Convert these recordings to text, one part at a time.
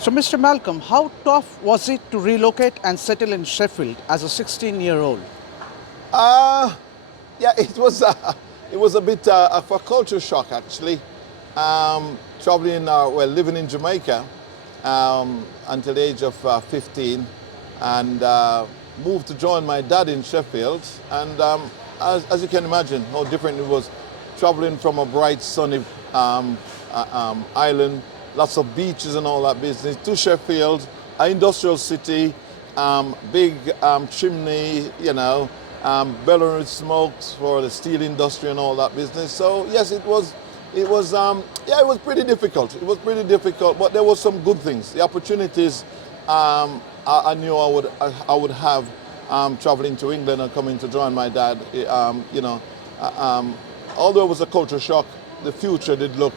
So, Mr. Malcolm, how tough was it to relocate and settle in Sheffield as a 16-year-old? Uh, yeah, it was a bit of a culture shock actually. Traveling, living in Jamaica until the age of 15, and moved to join my dad in Sheffield. And as you can imagine, how different it was traveling from a bright, sunny island, lots of beaches and all that business, to Sheffield, an industrial city, big chimney, bellowing smokes for the steel industry and all that business. So yes, it was pretty difficult. It was pretty difficult, but there were some good things. The opportunities I knew I would have traveling to England and coming to join my dad. Although it was a culture shock, the future did look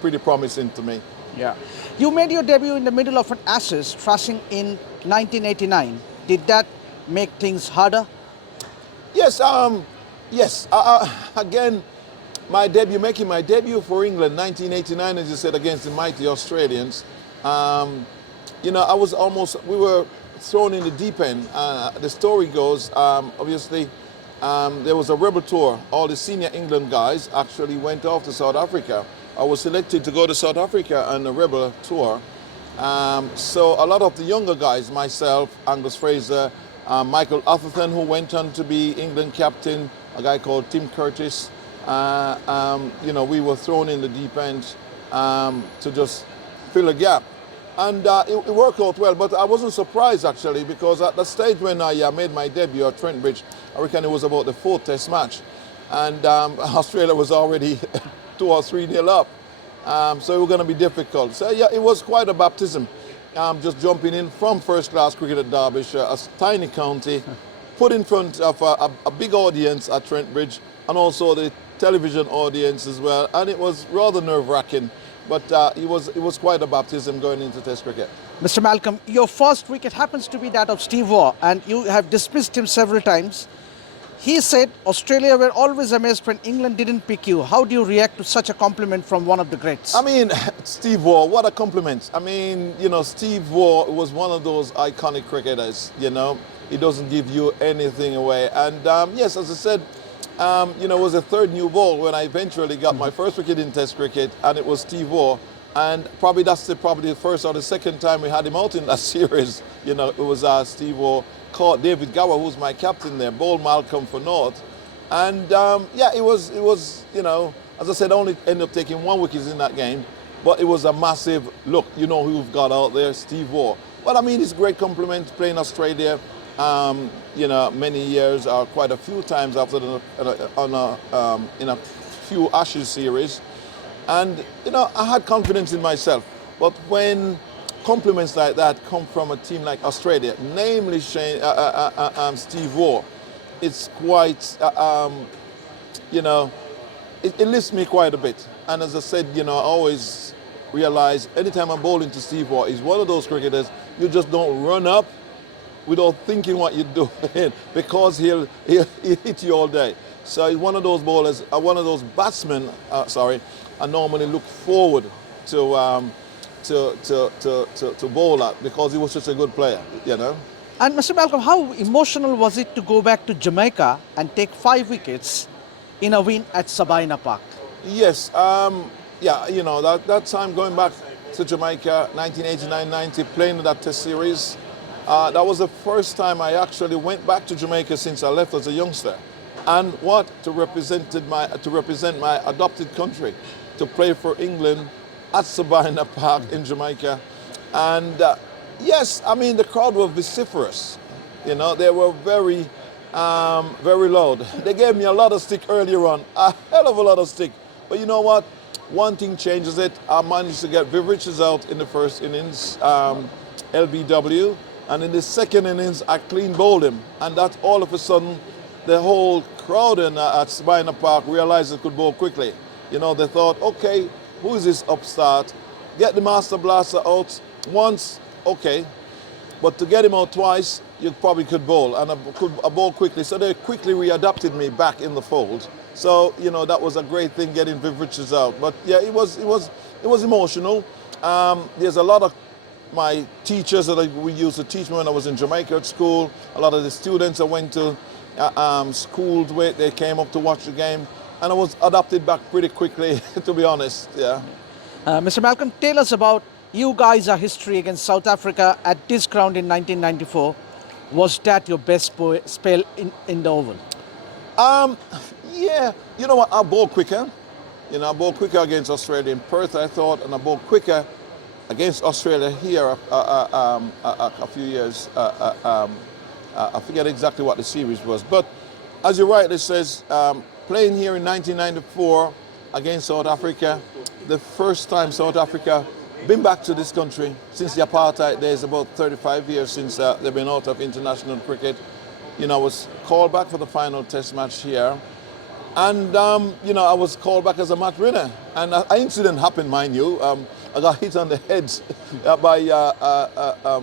pretty promising to me. Yeah. You made your debut in the middle of an Ashes, thrashing in 1989. Did that make things harder? Yes, yes. Again, making my debut for England, 1989, as you said, against the mighty Australians. We were thrown in the deep end. The story goes, obviously, there was a rebel tour. All the senior England guys actually went off to South Africa. I was selected to go to South Africa on the rebel tour. So a lot of the younger guys, myself, Angus Fraser, Michael Atherton, who went on to be England captain, a guy called Tim Curtis, we were thrown in the deep end to just fill a gap. And it worked out well, but I wasn't surprised actually, because at the stage when I made my debut at Trent Bridge, I reckon it was about the 4th test match, and Australia was already 2 or 3-0 up. So it was going to be difficult. So yeah, it was quite a baptism. Just jumping in from first class cricket at Derbyshire, a tiny county, put in front of a big audience at Trent Bridge, and also the television audience as well. And it was rather nerve-wracking, but it was quite a baptism going into Test cricket. Mr. Malcolm, your first wicket happens to be that of Steve Waugh, and you have dismissed him several times. He said Australia were always amazed when England didn't pick you. How do you react to such a compliment from one of the greats? I mean, Steve Waugh, what a compliment. I mean, Steve Waugh was one of those iconic cricketers, He doesn't give you anything away. And yes, as I said, it was a third new ball when I eventually got my first wicket in Test cricket, and it was Steve Waugh. And probably that's probably the first or the second time we had him out in that series. It was Steve Waugh caught David Gower, who's my captain there, bowled Malcolm for North. And it was, as I said, I only ended up taking 1 wicket in that game, but it was a massive look. You know who we've got out there, Steve Waugh. But I mean, it's a great compliment playing Australia, many years, or quite a few times after in a few Ashes series. And, I had confidence in myself. But when compliments like that come from a team like Australia, namely Steve Waugh, it's quite, it lifts me quite a bit. And as I said, I always realize anytime I'm bowling to Steve Waugh, he's one of those cricketers, you just don't run up without thinking what you're doing, because he'll hit you all day. So he's one of those bowlers, one of those batsmen, I normally look forward to bowl at, because he was such a good player, And Mr. Malcolm, how emotional was it to go back to Jamaica and take 5 wickets in a win at Sabina Park? Yes, that time going back to Jamaica, 1989-90, playing in that Test series, that was the first time I actually went back to Jamaica since I left as a youngster. And to represent my adopted country, to play for England at Sabina Park in Jamaica. And yes, I mean, the crowd were vociferous. They were very, very loud. They gave me a lot of stick earlier on, a hell of a lot of stick. But you know what? One thing changes it. I managed to get Viv Richards out in the first innings, LBW. And in the second innings, I clean bowled him. And that all of a sudden, the whole crowd at Sabina Park realized it could bowl quickly. They thought, okay, who is this upstart? Get the Master Blaster out once, okay. But to get him out twice, you probably could bowl, and I bowl quickly. So they quickly readapted me back in the fold. So, that was a great thing, getting Viv Richards out. But yeah, it was emotional. There's a lot of my teachers that we used to teach me when I was in Jamaica at school, a lot of the students I went to schools with, they came up to watch the game, and I was adopted back pretty quickly, to be honest. Yeah. Mr. Malcolm, tell us about you guys' history against South Africa at this ground in 1994. Was that your best spell in the Oval? Yeah, you know what, I bowled quicker. You know, I bowled quicker against Australia in Perth, I thought, and I bowled quicker against Australia here a few years. I forget exactly what the series was. But as you rightly says, playing here in 1994 against South Africa, the first time South Africa been back to this country since the apartheid days, about 35 years since they've been out of international cricket. You know, I was called back for the final test match here. And, you know, I was called back as a match winner. And an incident happened, mind you. I got hit on the head by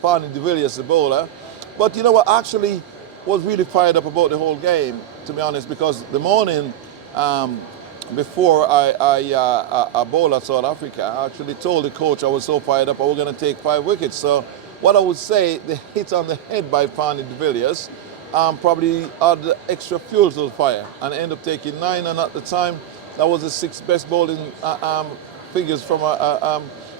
Barney de Villiers, the bowler. But, you know what, actually was really fired up about the whole game, to be honest, because the morning before I bowled at South Africa, I actually told the coach I was so fired up I was going to take 5 wickets. So what I would say, the hit on the head by Barney de Villiers probably add extra fuel to the fire, and I ended up taking 9, and at the time that was the 6th best bowling figures from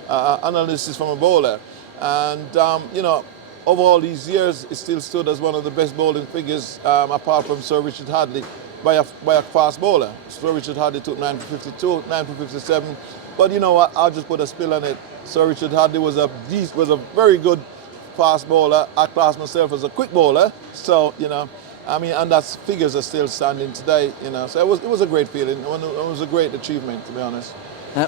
analysis from a bowler. And you know, over all these years it still stood as one of the best bowling figures apart from Sir Richard Hadley by a fast bowler. Sir Richard Hadley took 9 for 52, 9 for 57, but you know what, I'll just put a spill on it. Sir Richard Hadley was a very good fast bowler. I class myself as a quick bowler, so you know, I mean, and that's figures are still standing today, you know. So it was a great feeling. It was a great achievement, to be honest.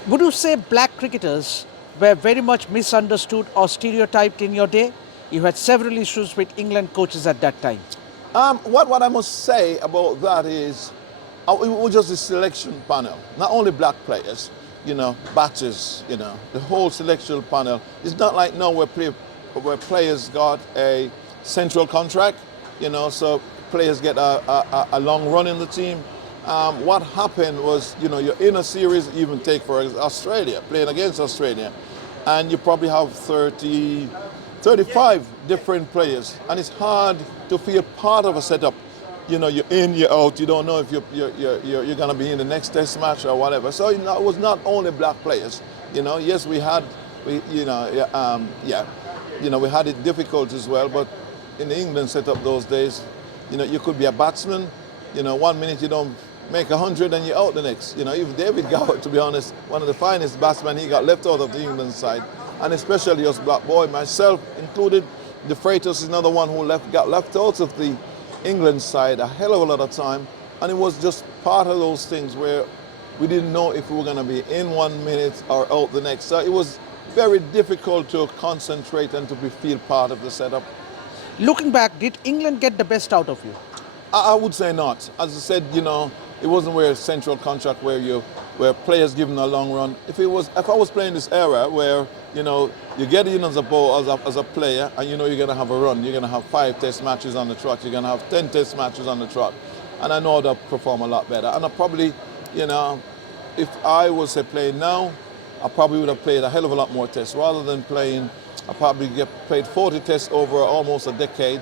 Would you say black cricketers were very much misunderstood or stereotyped in your day? You had several issues with England coaches at that time. What I must say about that is, it was just the selection panel. Not only black players, you know, batters, you know, the whole selection panel. It's not like now where players got a central contract, you know, so players get a long run in the team. What happened was, you know, you're in a series, even take for Australia, playing against Australia, and you probably have 35 different players, and it's hard to feel part of a setup. You know, you're in, you're out, you don't know if you're going to be in the next test match or whatever. So, you know, it was not only black players. You know, yes, we had it difficult as well, but in the England setup those days, you know, you could be a batsman, you know, 1 minute you don't make 100 and you're out the next. You know, even David Gower, to be honest, one of the finest batsmen, he got left out of the England side, and especially us black boy, myself included. De Freitas is another one who got left out of the England side a hell of a lot of time, and it was just part of those things where we didn't know if we were going to be in 1 minute or out the next. So it was very difficult to concentrate and to feel part of the setup. Looking back, did England get the best out of you? I would say not. As I said, you know, it wasn't where a central contract where players given a long run. If I was playing this era where, you know, you get in as a player and you know you're going to have a run, you're going to have 5 test matches on the trot, you're going to have 10 test matches on the trot, and I know I'd perform a lot better. And I probably, you know, if I was playing now, I probably would have played a hell of a lot more tests. Rather than playing, I probably played 40 tests over almost a decade,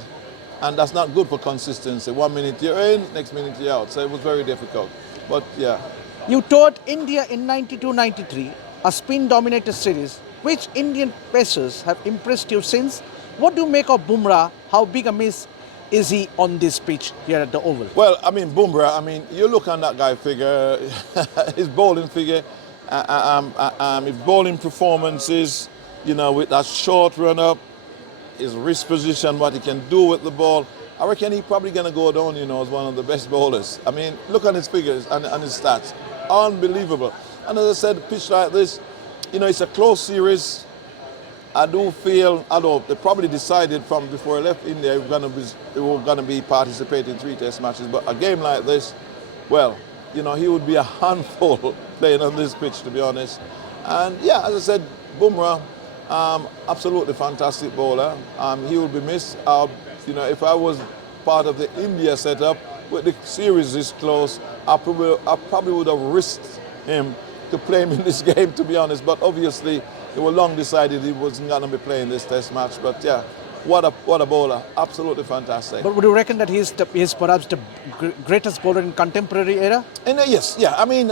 and that's not good for consistency. 1 minute you're in, next minute you're out. So it was very difficult. But yeah. You toured India in 92-93, a spin-dominated series. Which Indian pacers have impressed you since? What do you make of Bumrah? How big a miss is he on this pitch here at the Oval? Well, I mean, Bumrah, I mean, you look on that guy figure, his bowling figure, his bowling performances, you know, with that short run-up, his wrist position, what he can do with the ball. I reckon he's probably going to go down, you know, as one of the best bowlers. I mean, look at his figures and his stats. Unbelievable. And as I said, a pitch like this, you know, it's a close series. I do feel, although they probably decided from before I left India, they were going to be participating in 3 test matches. But a game like this, well, you know, he would be a handful playing on this pitch, to be honest. And yeah, as I said, Bumrah, absolutely fantastic bowler. He will be missed. You know, if I was part of the India setup, with the series this close, I probably would have risked him to play him in this game, to be honest. But obviously, It was long decided he wasn't going to be playing this test match. But yeah, what a bowler. Absolutely fantastic. But would you reckon that he's perhaps the greatest bowler in contemporary era? And yes, yeah. I mean,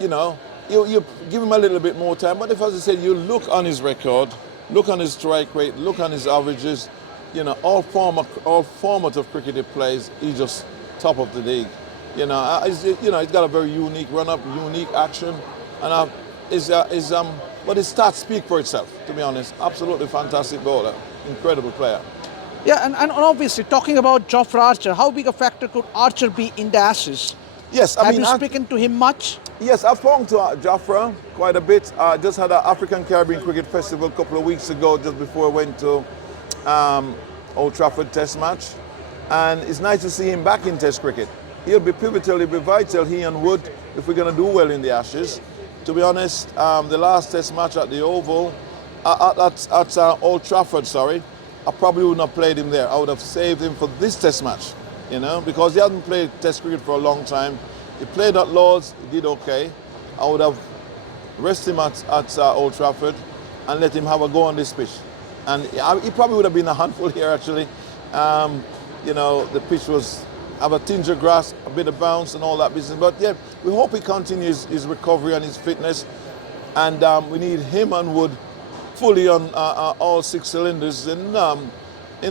you know, you give him a little bit more time. But if, as I said, you look on his record, look on his strike rate, look on his averages, you know, all format of cricket he plays, he's just top of the league. You know, he's got a very unique run-up, unique action, and but his stats speak for itself. To be honest, absolutely fantastic bowler, incredible player. Yeah, and obviously talking about Jofra Archer, how big a factor could Archer be in the Ashes? Yes, Have you spoken to him much? Yes, I've spoken to Jofra quite a bit. I just had an African Caribbean Cricket Festival a couple of weeks ago, just before I went to Old Trafford Test match, and it's nice to see him back in Test cricket. He'll be pivotal, he'll be vital, he and Wood, if we're going to do well in the Ashes. To be honest, the last Test match at the Oval, at Old Trafford, I probably wouldn't have played him there. I would have saved him for this Test match, you know, because he hadn't played Test cricket for a long time. He played at Lord's, he did okay. I would have rested him at Old Trafford and let him have a go on this pitch. And he probably would have been a handful here, actually. You know, the pitch have a tinge of grass, a bit of bounce and all that business. But yeah, we hope he continues his recovery and his fitness. And we need him and Wood fully on all 6 cylinders in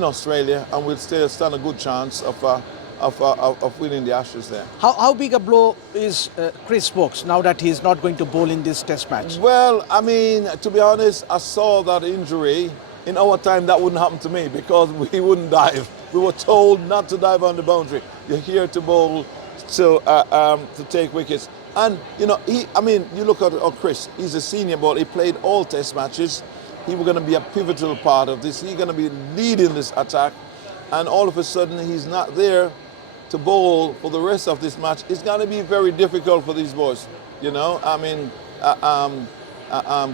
Australia, and we'll stand a good chance of winning the Ashes there. How big a blow is Chris Woakes now that he's not going to bowl in this Test match? Well, I mean, to be honest, I saw that injury. In our time, that wouldn't happen to me because we wouldn't dive. We were told not to dive on the boundary. You're here to bowl, to take wickets. And, you know, you look at Chris, he's a senior bowler. He played all Test matches. He was going to be a pivotal part of this. He's going to be leading this attack. And all of a sudden, he's not there to bowl for the rest of this match. It's going to be very difficult for these boys, you know. I mean,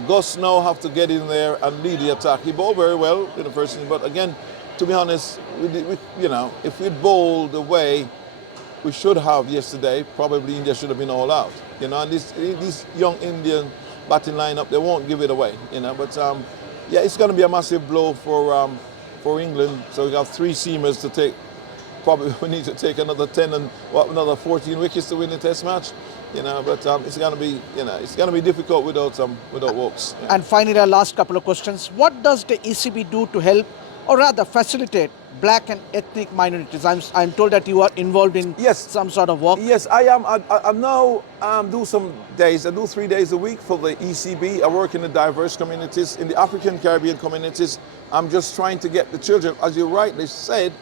Gus now have to get in there and lead the attack. He bowled very well in the first inning, but again, to be honest, you know, if we bowled the way we should have yesterday, probably India should have been all out. You know, and this young Indian batting lineup, they won't give it away. You know, but yeah, it's going to be a massive blow for England. So we have 3 seamers to take. Probably we need to take another 10 and another 14 wickets to win the Test match. You know, but it's going to be, you know, it's going to be difficult without Woakes. Yeah. And finally, our last couple of questions. What does the ECB do to help, or rather facilitate, black and ethnic minorities? I'm told that you are involved in some sort of work. Yes, I am. I now do some days. I do 3 days a week for the ECB. I work in the diverse communities, in the African Caribbean communities. I'm just trying to get the children, as you rightly said,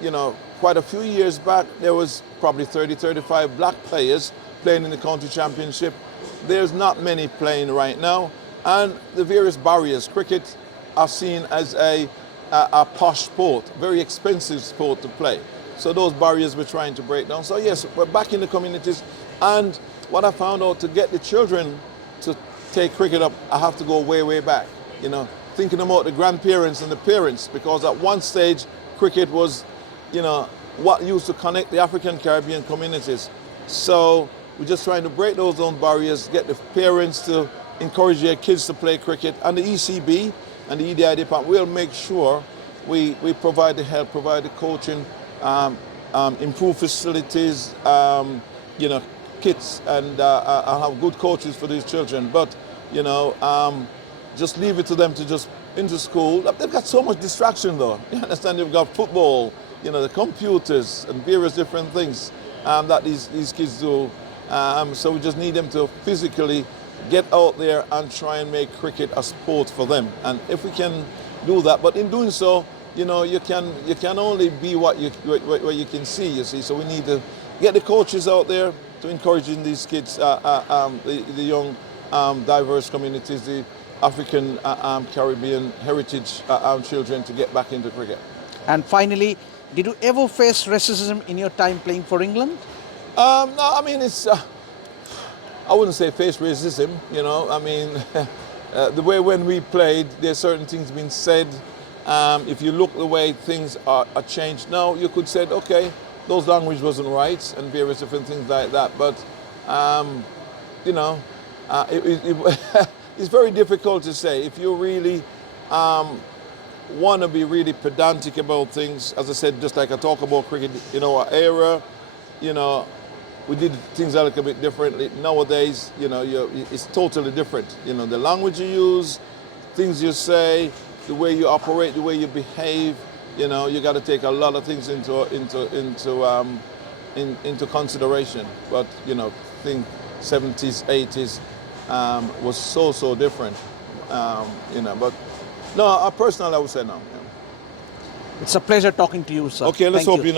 you know, quite a few years back, there was probably 30, 35 black players playing in the county championship. There's not many playing right now. And the various barriers, cricket are seen as a posh sport, very expensive sport to play. So those barriers we're trying to break down. So yes, we're back in the communities. And what I found out, to get the children to take cricket up, I have to go way, way back. You know, thinking about the grandparents and the parents, because at one stage, cricket was, you know, what used to connect the African Caribbean communities. So we're just trying to break those own barriers, get the parents to encourage their kids to play cricket. And the ECB and the EDI department will make sure we provide the help, provide the coaching, improve facilities, you know, kits, and have good coaches for these children. But, you know, just leave it to them to just into school. They've got so much distraction though. You understand? They've got football, you know, the computers and various different things that these kids do. So we just need them to physically get out there and try and make cricket a sport for them. And if we can do that, but in doing so, you know, you can only be what you can see, you see. So we need to get the coaches out there to encouraging these kids, the young diverse communities, the African Caribbean heritage children to get back into cricket. And finally, did you ever face racism in your time playing for England? No, I mean, it's, I wouldn't say face racism, you know. I mean, the way when we played, there's certain things being said. If you look the way things are changed now, you could say, okay, those language wasn't right and various different things like that. But, you know, it's very difficult to say. If you really want to be really pedantic about things, as I said, just like I talk about cricket in our era, we did things a little bit differently. Nowadays, it's totally different. The language you use, things you say, the way you operate, the way you behave. You got to take a lot of things into consideration. But I think 70s, 80s was so different. But no, personally, I would say no. It's a pleasure talking to you, sir. Okay, let's Thank hope you.